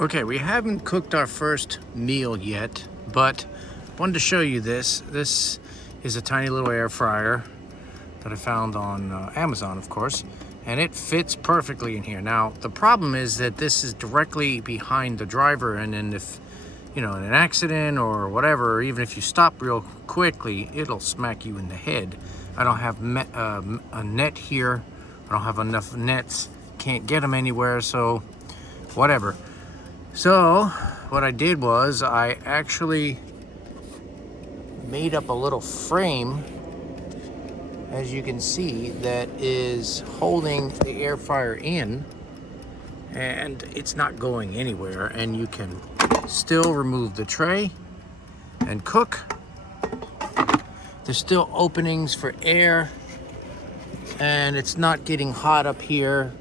Okay, we haven't cooked our first meal yet, but wanted to show you this. This is a tiny little air fryer that I found on Amazon, of course, and it fits perfectly in here. Now, the problem is that this is directly behind the driver, and then if, in an accident or whatever, or even if you stop real quickly, it'll smack you in the head. I don't have a net here. I don't have enough nets. Can't get them anywhere, so whatever. So what I did was I actually made up a little frame, as you can see, that is holding the air fryer in, and it's not going anywhere, and you can still remove the tray and cook. There's still openings for air, and it's not getting hot up here,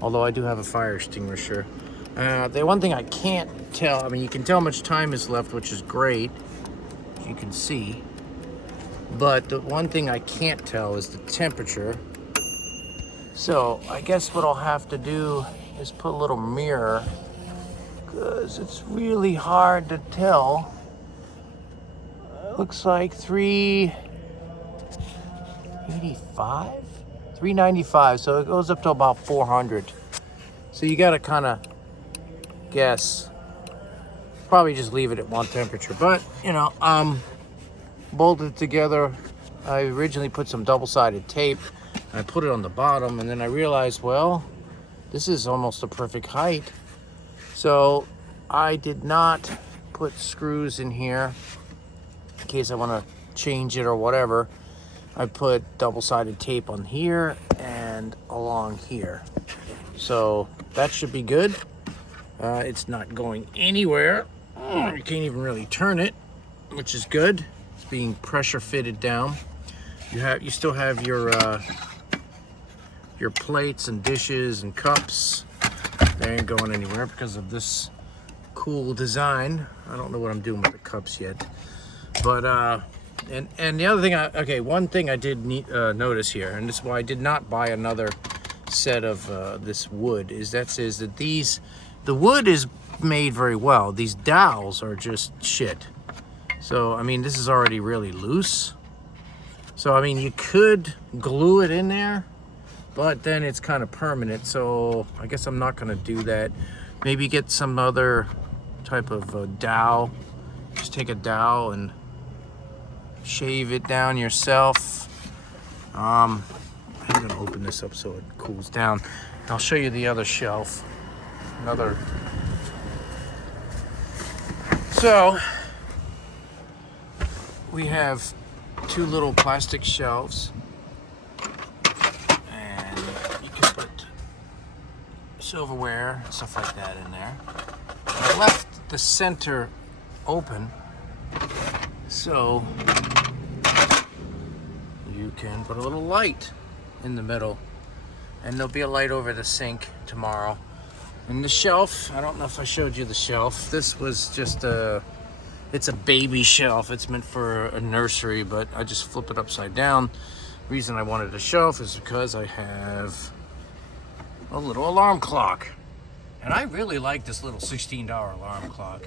although I do have a fire extinguisher. The one thing I can't tell, you can tell how much time is left, which is great, as you can see. But the one thing I can't tell is the temperature. So I guess what I'll have to do is put a little mirror, because it's really hard to tell. Looks like 385? 395, so it goes up to about 400. So you gotta kind of guess. Probably just leave it at one temperature, but bolted it together. I originally put some double-sided tape. I put it on the bottom, and then I realized, well, this is almost a perfect height. So I did not put screws in here in case I want to change it or whatever. I put double-sided tape on here and along here. So that should be good. It's not going anywhere. You can't even really turn it, which is good. It's being pressure fitted down. You still have your plates and dishes and cups. They ain't going anywhere because of this cool design. I don't know what I'm doing with the cups yet, but and the other thing, one thing I did notice here, and this is why I did not buy another set of this wood, is that the wood is made very well. These dowels are just shit. So this is already really loose. So you could glue it in there, but then it's kind of permanent. So I guess I'm not gonna do that. Maybe get some other type of dowel. Just take a dowel and shave it down yourself. I'm gonna open this up so it cools down. I'll show you the other shelf. So we have two little plastic shelves, and you can put silverware and stuff like that in there. I left the center open so you can put a little light in the middle, and there'll be a light over the sink tomorrow. And the shelf, I don't know if I showed you the shelf. This was just it's a baby shelf. It's meant for a nursery, but I just flip it upside down. The reason I wanted a shelf is because I have a little alarm clock. And I really like this little $16 alarm clock.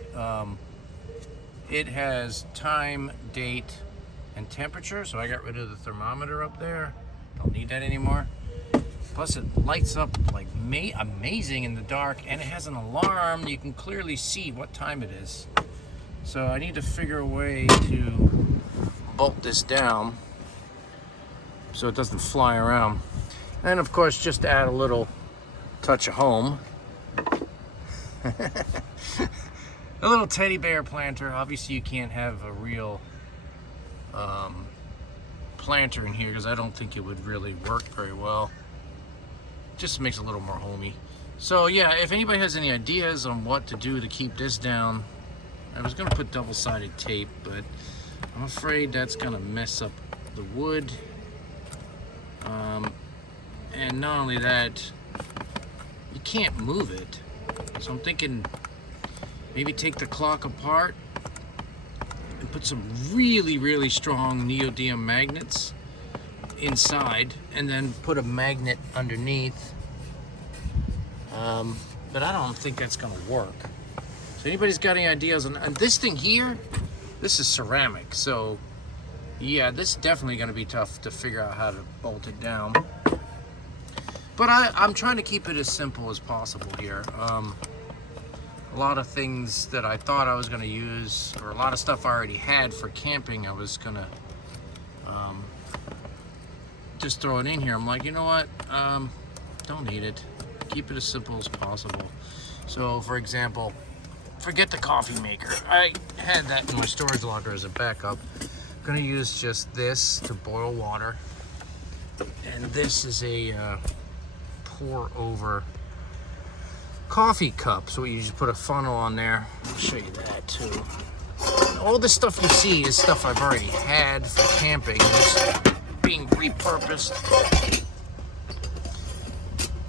It has time, date, and temperature, so I got rid of the thermometer up there. Don't need that anymore. Plus it lights up like amazing in the dark, and it has an alarm. You can clearly see what time it is. So I need to figure a way to bolt this down so it doesn't fly around. And of course, just to add a little touch of home, a little teddy bear planter. Obviously you can't have a real planter in here because I don't think it would really work very well. Just makes it a little more homey. So yeah, if anybody has any ideas on what to do to keep this down, I was gonna put double-sided tape, but I'm afraid that's gonna mess up the wood. And not only that, you can't move it. So I'm thinking maybe take the clock apart and put some really, really strong neodymium magnets inside, and then put a magnet underneath but I don't think that's gonna work. So anybody's got any ideas on this thing here? This is ceramic, so yeah, this is definitely gonna be tough to figure out how to bolt it down. But I'm trying to keep it as simple as possible here. A lot of things that I thought I was gonna use, or a lot of stuff I already had for camping, I was gonna just throw it in here. I'm like, you know what? Don't need it. Keep it as simple as possible. So, for example, forget the coffee maker. I had that in my storage locker as a backup. I'm gonna use just this to boil water, and this is a pour over coffee cup. So you just put a funnel on there. I'll show you that too. All the stuff you see is stuff I've already had for camping. It's being repurposed.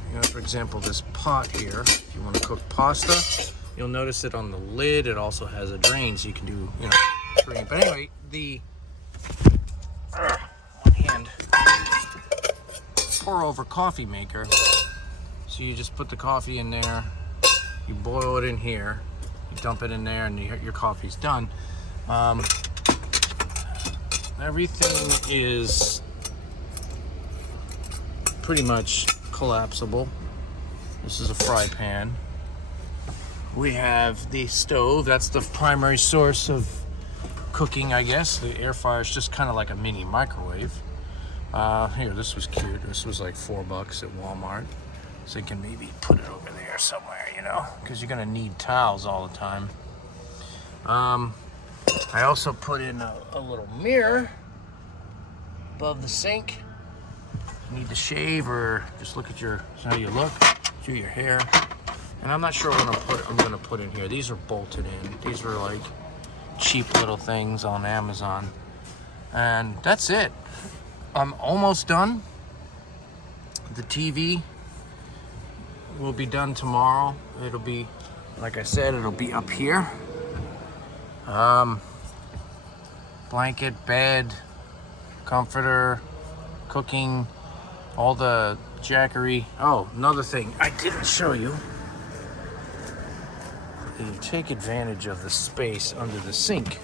You know, for example, this pot here, if you want to cook pasta, you'll notice it on the lid. It also has a drain, so you can do, you know, drain. But anyway, the one hand pour over coffee maker. So you just put the coffee in there, you boil it in here, you dump it in there, and your coffee's done. Everything is pretty much collapsible. This is a fry pan. We have the stove. That's the primary source of cooking, I guess. The air fryer is just kind of like a mini microwave. Here, this was cute. This was like $4 at Walmart. So you can maybe put it over there somewhere, you know, because you're gonna need towels all the time. I also put in a little mirror above the sink. You need to shave or just look at how you look, do your hair. And I'm not sure what I'm gonna put in here. These are bolted in. These were like cheap little things on Amazon. And that's it. I'm almost done. The TV will be done tomorrow. It'll be, like I said, it'll be up here. Blanket, bed, comforter, cooking, all the jackery. Oh, another thing I didn't show you. You take advantage of the space under the sink.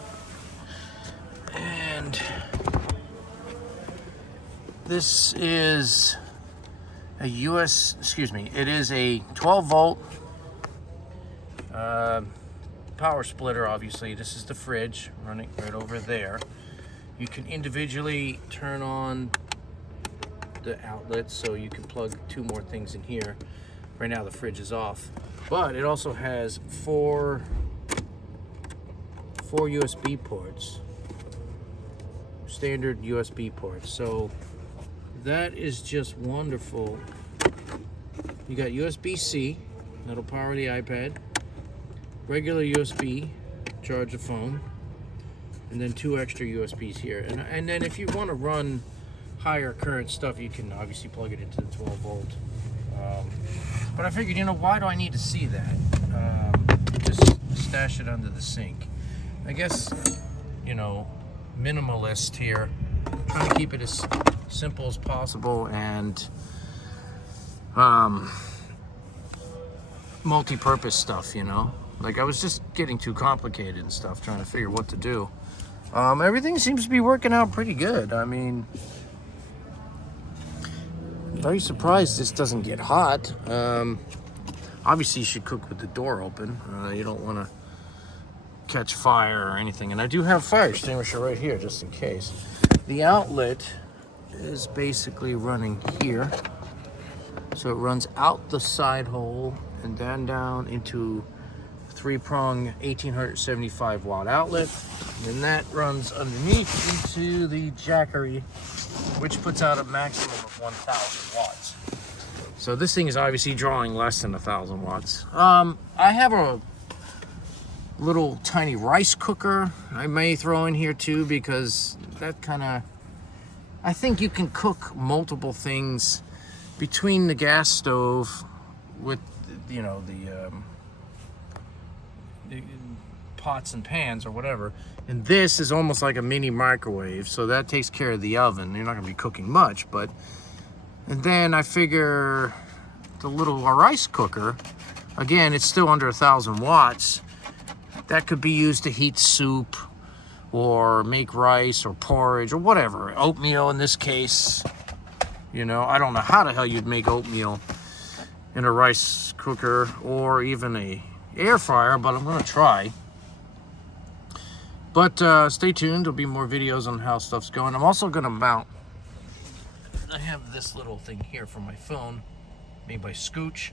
And this is a it is a 12 volt power splitter. Obviously, this is the fridge running right over there. You can individually turn on the outlets, so you can plug 2 more things in here. Right now the fridge is off, but it also has four USB ports, standard USB ports. So that is just wonderful. You got USB-C, that'll power the iPad, regular USB, charge the phone, and then 2 extra USBs here. And then if you want to run higher current stuff, you can obviously plug it into the 12 volt. But I figured, you know, why do I need to see that? Just stash it under the sink. I guess, you know, minimalist here. Trying to keep it as simple as possible and multi-purpose stuff, you know. Like, I was just getting too complicated and stuff, trying to figure what to do. Everything seems to be working out pretty good. I mean, very surprised this doesn't get hot. Obviously you should cook with the door open. You don't want to catch fire or anything. And I do have fire extinguisher right here just in case. The outlet is basically running here. So it runs out the side hole and then down into 3-prong 1875 watt outlet. And then that runs underneath into the jackery, which puts out a maximum of 1,000 watts. So this thing is obviously drawing less than 1,000 watts. I have a little tiny rice cooker I may throw in here too, because that kind of, I think you can cook multiple things between the gas stove with, you know, the pots and pans or whatever. And this is almost like a mini microwave, so that takes care of the oven. You're not gonna be cooking much, but, and then I figure the little rice cooker Again, it's still under 1,000 watts. That could be used to heat soup or make rice or porridge or whatever. Oatmeal in this case. You know, I don't know how the hell you'd make oatmeal in a rice cooker or even a air fryer, but I'm gonna try. But stay tuned, there'll be more videos on how stuff's going. I'm also gonna mount, I have this little thing here for my phone, made by Scooch.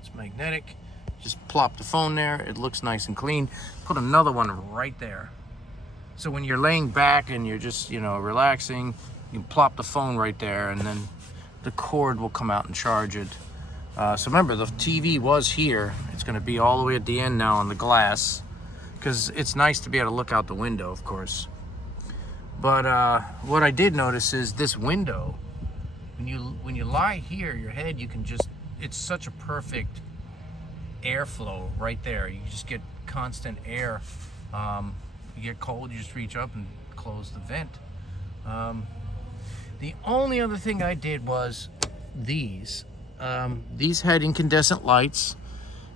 It's magnetic. Just plop the phone there, it looks nice and clean. Put another one right there. So when you're laying back and you're just, you know, relaxing, you plop the phone right there, and then the cord will come out and charge it. So remember, the TV was here. It's gonna be all the way at the end now on the glass, because it's nice to be able to look out the window, of course. But what I did notice is this window, when you lie here, your head, you can just, it's such a perfect airflow right there. You just get constant air. You get cold, you just reach up and close the vent. The only other thing I did was these had incandescent lights,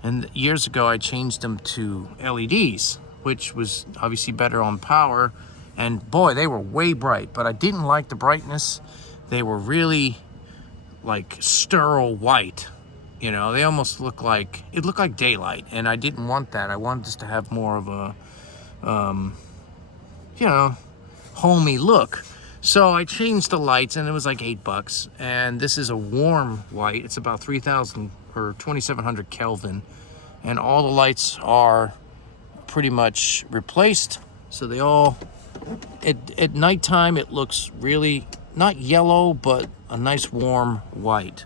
and years ago I changed them to LEDs, which was obviously better on power, and boy, they were way bright, but I didn't like the brightness. They were really like sterile white. You know, they almost look like, it looked like daylight, and I didn't want that. I wanted this to have more of a, you know, homey look. So I changed the lights, and it was like $8. And this is a warm white. It's about 3,000 or 2,700 Kelvin. And all the lights are pretty much replaced. So they all, at nighttime, it looks really, not yellow, but a nice warm white.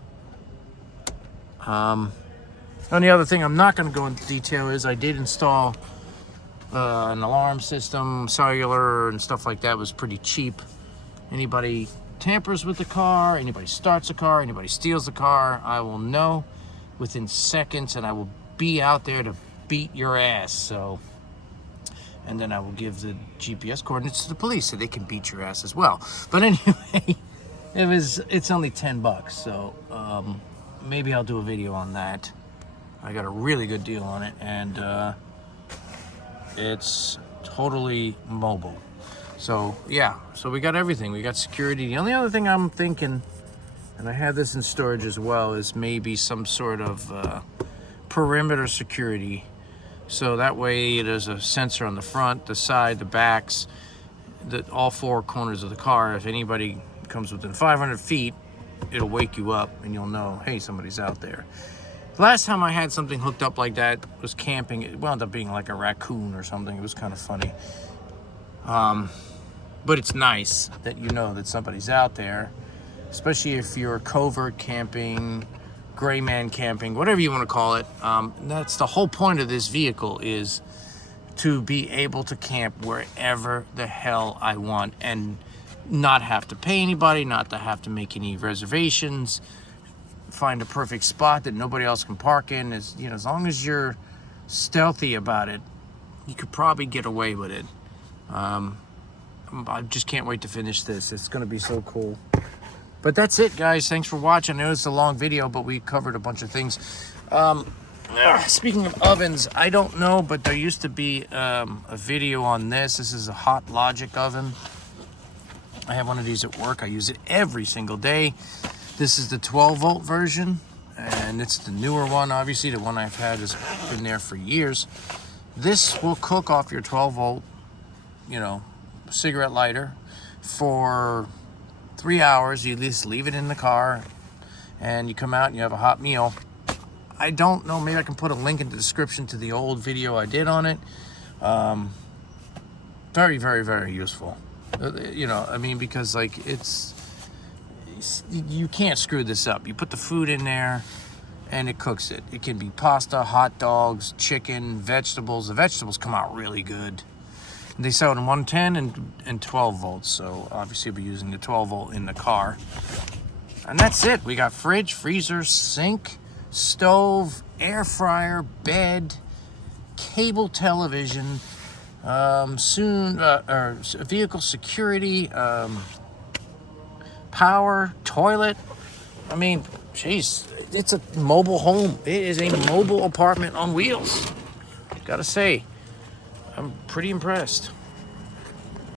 Only other thing I'm not going to go into detail is I did install an alarm system, cellular and stuff like that. It was pretty cheap. Anybody tampers with the car, anybody starts a car, anybody steals the car, I will know within seconds, and I will be out there to beat your ass. So, and then I will give the GPS coordinates to the police so they can beat your ass as well. But anyway, it's only $10, so maybe I'll do a video on that. I got a really good deal on it, and it's totally mobile. So yeah, so we got everything. We got security. The only other thing I'm thinking, and I have this in storage as well, is maybe some sort of perimeter security. So that way there's a sensor on the front, the side, the backs, all four corners of the car. If anybody comes within 500 feet, it'll wake you up and you'll know, hey, somebody's out there. Last time I had something hooked up like that was camping. It wound up being like a raccoon or something. It was kind of funny. But it's nice that you know that somebody's out there, especially if you're covert camping, gray man camping, whatever you want to call it. That's the whole point of this vehicle, is to be able to camp wherever the hell I want and not have to pay anybody, not to have to make any reservations, find a perfect spot that nobody else can park in. Is, you know, as long as you're stealthy about it, you could probably get away with it. I just can't wait to finish this. It's going to be so cool. But that's it, guys. Thanks for watching. I know it's a long video, but we covered a bunch of things. Speaking of ovens, I don't know, but there used to be a video on this. This is a Hot Logic oven. I have one of these at work. I use it every single day. This is the 12-volt version, and it's the newer one. Obviously, the one I've had has been there for years. This will cook off your 12-volt, you know, cigarette lighter for 3 hours. You just leave it in the car, and you come out and you have a hot meal. I don't know, maybe I can put a link in the description to the old video I did on it. Very, very, very useful. You know, I mean, because like you can't screw this up. You put the food in there and it cooks it. It can be pasta, hot dogs, chicken, vegetables. The vegetables come out really good. They sell it in 110 and 12 volts. So obviously we'll be using the 12 volt in the car. And that's it. We got fridge, freezer, sink, stove, air fryer, bed, cable television, vehicle security, power, toilet. I mean, jeez, it's a mobile home. It is a mobile apartment on wheels. Gotta say, I'm pretty impressed.